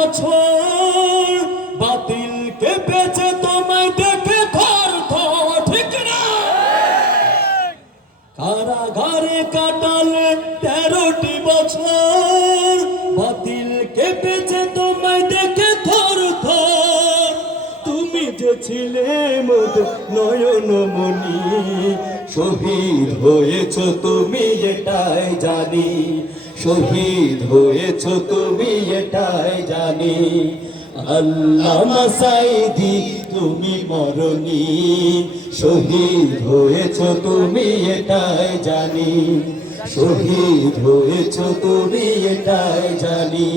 বছর বাতিল কে বেঁচে তোমায় দেখে থর থর, ঠিক না? কারাগারে কাটালে তেরোটি বছর বাতিল কে বেঁচে তোমায় দেখে থর তুমি যে ছিলে মোদ নয়ন মনি শহীদ হয়েছ তুমি এটাই জানি। শহীদ হয়েছ তুমি এটাই জানি। আল্লাহ তুমি মরণি। শহীদ হয়েছ তুমি এটাই জানি। শহীদ হয়েছ তুমি এটাই জানি।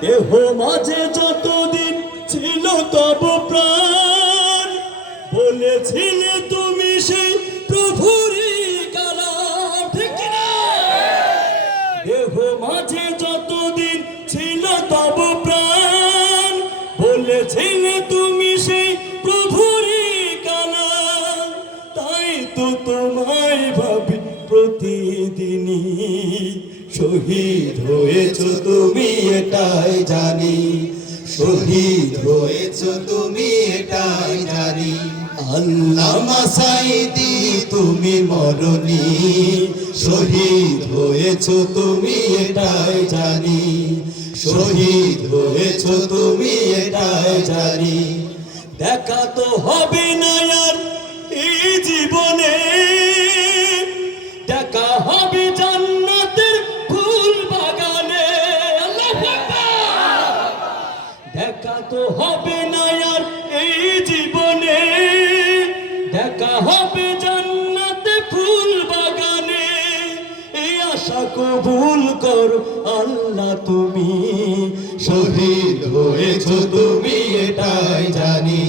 দেহ মাঝে যতদিন ছিল তব প্রাণ তোমায় ভাবি প্রতিদিনই। শহীদ হয়েছ তুমি, এটাই জানি। শহীদ হয়েছ তুমি, এটাই জানি। আল্লামা তুমি মরণি। শহীদ হয়েছ তুমি, এটাই জানি। শহীদ হয়েছ তুমি, এটাই জানি। দেখা তো হবে না দেখা তো হবে না আর এই জীবনে। দেখা হবে জান্নাতে ফুল বাগানে। এই আশা কবুল কর আল্লাহ তুমি। শহীদ হয়েছ তুমি, এটাই জানি।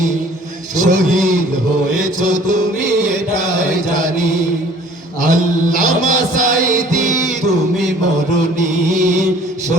শহীদ হয়েছ তুমি, এটাই জানি। আল্লামা সাইদি